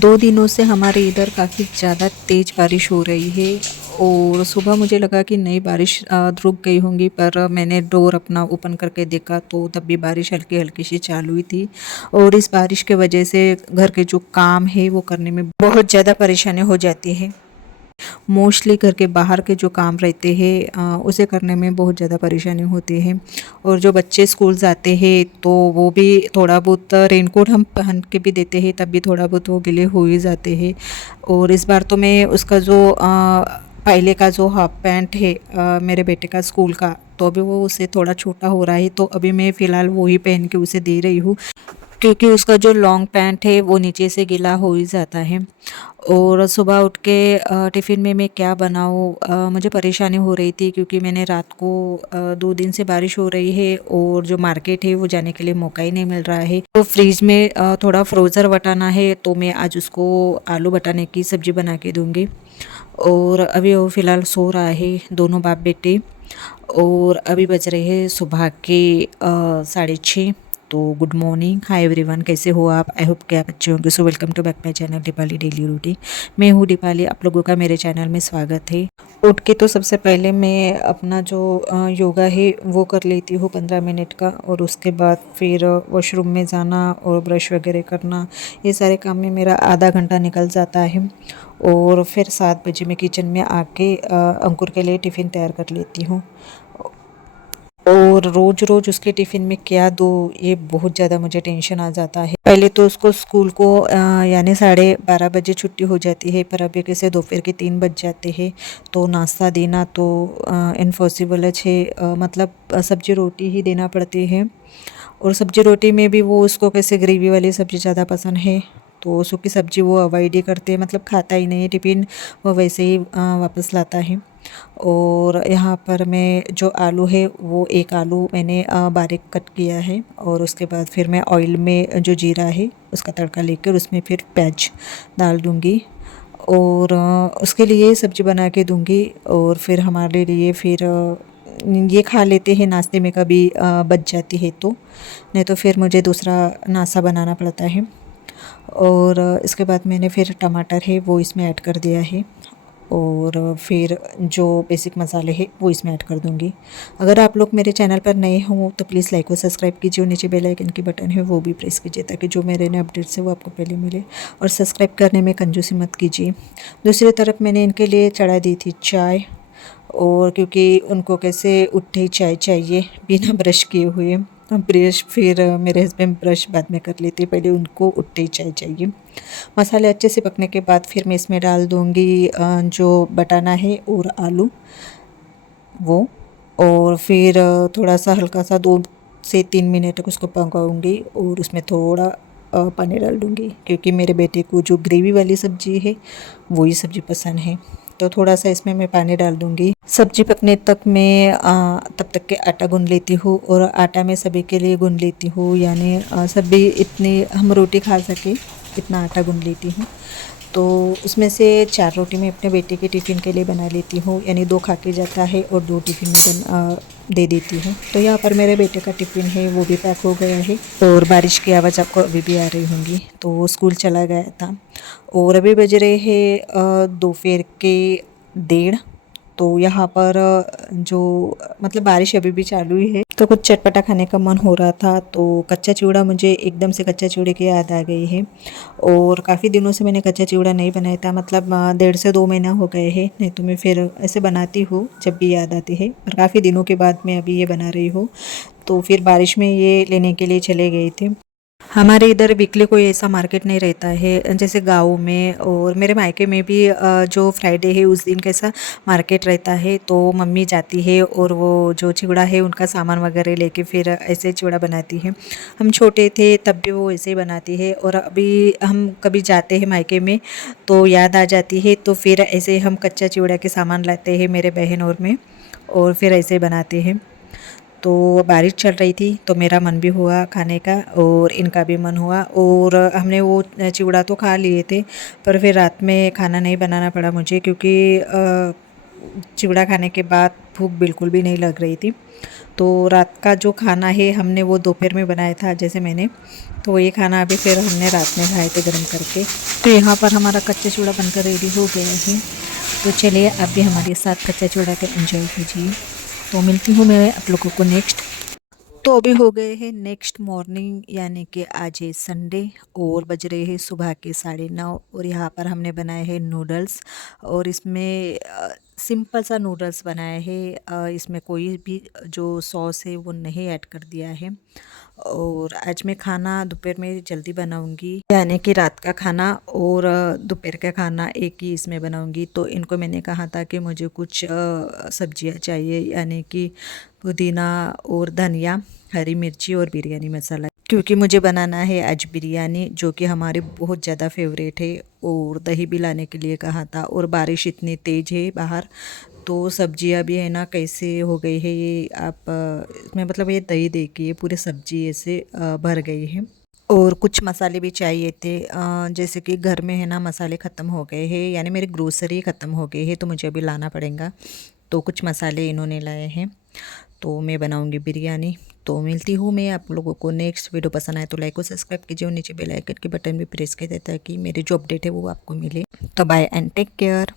2 दिनों से हमारे इधर काफ़ी ज़्यादा तेज़ बारिश हो रही है और सुबह मुझे लगा कि नहीं बारिश रुक गई होंगी, पर मैंने डोर अपना ओपन करके देखा तो तब भी बारिश हल्की-हल्की सी चालू ही थी। और इस बारिश के वजह से घर के जो काम है वो करने में बहुत ज़्यादा परेशानी हो जाती है। मोस्टली घर के बाहर के जो काम रहते हैं उसे करने में बहुत ज़्यादा परेशानी होती है। और जो बच्चे स्कूल जाते हैं तो वो भी थोड़ा बहुत रेनकोट हम पहन के भी देते हैं, तब भी थोड़ा बहुत वो गीले हो ही जाते हैं। और इस बार तो मैं उसका जो पहले का जो हाफ पैंट है मेरे बेटे का स्कूल का, तो अभी वो उससे थोड़ा छोटा हो रहा है, तो अभी मैं फ़िलहाल वो ही पहन के उसे दे रही हूँ, क्योंकि उसका जो लॉन्ग पैंट है वो नीचे से गीला हो ही जाता है। और सुबह उठ के टिफ़िन में मैं क्या बनाऊँ, मुझे परेशानी हो रही थी, क्योंकि मैंने रात को 2 दिन से बारिश हो रही है और जो मार्केट है वो जाने के लिए मौका ही नहीं मिल रहा है। तो फ्रिज में थोड़ा फ्रोज़र बटाना है, तो मैं आज उसको आलू बटाने की सब्ज़ी बना के दूँगी। और अभी वो फ़िलहाल सो रहा है, दोनों बाप बेटे। और अभी बज रहे हैं सुबह के 6:30। तो गुड मॉर्निंग, हाय एवरीवन, कैसे हो आप? आई होप कि आप अच्छे होंगे। So welcome to back my channel Deepali daily routine. मैं हूँ दीपाली, आप लोगों का मेरे चैनल में स्वागत है। उठ के तो सबसे पहले मैं अपना जो योगा है वो कर लेती हूँ 15 मिनट का, और उसके बाद फिर वॉशरूम में जाना और ब्रश वगैरह करना, ये सारे काम में मेरा आधा घंटा निकल जाता है। और फिर 7 बजे मैं किचन में आके अंकुर के लिए टिफ़िन तैयार कर लेती हूँ। और रोज़-रोज़ उसके टिफ़िन में क्या दूँ, ये बहुत ज़्यादा मुझे टेंशन आ जाता है। पहले तो उसको स्कूल को यानी 12:30 बजे छुट्टी हो जाती है, पर अभी कैसे दोपहर के 3 बज जाते हैं, तो नाश्ता देना तो इम्पॉसिबल है। मतलब सब्ज़ी रोटी ही देना पड़ती है। और सब्ज़ी रोटी में भी वो उसको कैसे ग्रेवी वाली सब्ज़ी ज़्यादा पसंद है, तो सूखी सब्ज़ी वो अवॉइड ही करते हैं, मतलब खाता ही नहीं है टिफ़िन, वो वैसे ही वापस लाता है। और यहाँ पर मैं जो आलू है वो एक आलू मैंने बारीक कट किया है, और उसके बाद फिर मैं ऑयल में जो जीरा है उसका तड़का लेकर उसमें फिर प्याज डाल दूँगी, और उसके लिए सब्ज़ी बना के दूँगी। और फिर हमारे लिए फिर ये खा लेते हैं नाश्ते में, कभी बच जाती है तो, नहीं तो फिर मुझे दूसरा नाश्ता बनाना पड़ता है। और इसके बाद मैंने फिर टमाटर है वो इसमें ऐड कर दिया है, और फिर जो बेसिक मसाले हैं वो इसमें ऐड कर दूँगी। अगर आप लोग मेरे चैनल पर नए हों तो प्लीज़ लाइक और सब्सक्राइब कीजिए, और नीचे बेल आइकन की बटन है वो भी प्रेस कीजिए, ताकि जो मेरे नए अपडेट्स है वो आपको पहले मिले। और सब्सक्राइब करने में कंजूसी मत कीजिए। दूसरी तरफ मैंने इनके लिए चढ़ा दी थी चाय, और क्योंकि उनको कैसे उठते ही चाय चाहिए बिना ब्रश किए हुए। ब्रश फिर मेरे हस्बैंड ब्रश बाद में कर लेते, पहले उनको उठते ही चाय चाहिए। मसाले अच्छे से पकने के बाद फिर मैं इसमें डाल दूँगी जो बटाना है और आलू वो, और फिर थोड़ा सा हल्का सा 2 से 3 मिनट तक उसको पकाऊँगी, और उसमें थोड़ा पानी डाल दूँगी, क्योंकि मेरे बेटे को जो ग्रेवी वाली सब्ज़ी है वही सब्ज़ी पसंद है। तो थोड़ा सा इसमें मैं पानी डाल दूँगी। सब्ज़ी पकने तक मैं तब तक के आटा गूँध लेती हूँ, और आटा मैं सभी के लिए गूँध लेती हूँ, यानी सभी इतनी हम रोटी खा सके इतना आटा गूँध लेती हूँ। तो उसमें से 4 रोटी मैं अपने बेटे के टिफ़िन के लिए बना लेती हूँ, यानी 2 खा के जाता है और 2 टिफ़िन में दे देती हूँ। तो यहाँ पर मेरे बेटे का टिफ़िन है वो भी पैक हो गया है, और बारिश की आवाज़ आपको अभी भी आ रही होंगी, तो वो स्कूल चला गया था। और अभी बज रहे हैं दोपहर के 1:30। तो यहाँ पर जो मतलब बारिश अभी भी चालू ही है, तो कुछ चटपटा खाने का मन हो रहा था, तो कच्चा चिवड़ा, मुझे एकदम से कच्चा चिवड़े की याद आ गई है। और काफ़ी दिनों से मैंने कच्चा चिवड़ा नहीं बनाया था, मतलब 1.5 से 2 महीना हो गए हैं, नहीं तो मैं फिर ऐसे बनाती हूँ जब भी याद आती है, पर काफ़ी दिनों के बाद मैं अभी ये बना रही हूँ। तो फिर बारिश में ये लेने के लिए चले गए थे। हमारे इधर वीकली कोई ऐसा मार्केट नहीं रहता है जैसे गाँव में, और मेरे मायके में भी जो फ्राइडे है उस दिन कैसा मार्केट रहता है, तो मम्मी जाती है और वो जो चिवड़ा है उनका सामान वगैरह लेके फिर ऐसे चिवड़ा बनाती है। हम छोटे थे तब भी वो ऐसे ही बनाती है, और अभी हम कभी जाते हैं मायके में तो याद आ जाती है, तो फिर ऐसे हम कच्चा चिवड़ा के सामान लाते हैं मेरे बहन और मैं, और फिर ऐसे बनाते हैं। तो बारिश चल रही थी तो मेरा मन भी हुआ खाने का, और इनका भी मन हुआ, और हमने वो चिवड़ा तो खा लिए थे, पर फिर रात में खाना नहीं बनाना पड़ा मुझे, क्योंकि चिवड़ा खाने के बाद भूख बिल्कुल भी नहीं लग रही थी। तो रात का जो खाना है हमने वो दोपहर में बनाया था जैसे मैंने, तो ये खाना अभी फिर हमने रात में खाए थे गर्म करके। तो यहाँ पर हमारा कच्चा चूड़ा बनकर रेडी हो गया है। तो चलिए आप भी हमारे साथ कच्चा चूड़ा का एंजॉय कीजिए। तो मिलती हूँ मैं आप लोगों को नेक्स्ट। तो अभी हो गए हैं नेक्स्ट मॉर्निंग, यानी कि आज है संडे और बज रहे हैं सुबह के 9:30। और यहाँ पर हमने बनाए हैं नूडल्स, और इसमें सिंपल सा नूडल्स बनाए हैं। इसमें कोई भी जो सॉस है वो नहीं ऐड कर दिया है। और आज मैं खाना दोपहर में जल्दी बनाऊंगी, यानी कि रात का खाना और दोपहर का खाना एक ही इसमें बनाऊंगी। तो इनको मैंने कहा था कि मुझे कुछ सब्जियां चाहिए, यानी कि पुदीना और धनिया, हरी मिर्ची और बिरयानी मसाला, क्योंकि मुझे बनाना है आज बिरयानी, जो कि हमारे बहुत ज़्यादा फेवरेट है। और दही भी लाने के लिए कहा था, और बारिश इतनी तेज़ है बाहर, तो सब्जियां भी है ना कैसे हो गई है ये आप इसमें, मतलब ये दही देखिए पूरे सब्जी ऐसे भर गई है। और कुछ मसाले भी चाहिए थे, जैसे कि घर में है ना मसाले ख़त्म हो गए हैं, यानी मेरी ग्रोसरी ख़त्म हो गई है, तो मुझे अभी लाना पड़ेगा। तो कुछ मसाले इन्होंने लाए हैं, तो मैं बनाऊंगी बिरयानी। तो मिलती हूँ मैं आप लोगों को नेक्स्ट। वीडियो पसंद आए तो लाइक और सब्सक्राइब कीजिए, और नीचे बेल आइकन के बटन भी प्रेस कर देता है कि मेरी जो अपडेट है वो आपको मिले। तो बाय एंड टेक केयर।